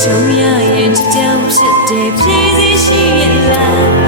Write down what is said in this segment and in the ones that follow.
就要演着调皮的戏演来。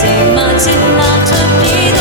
이제 마지막 잡기가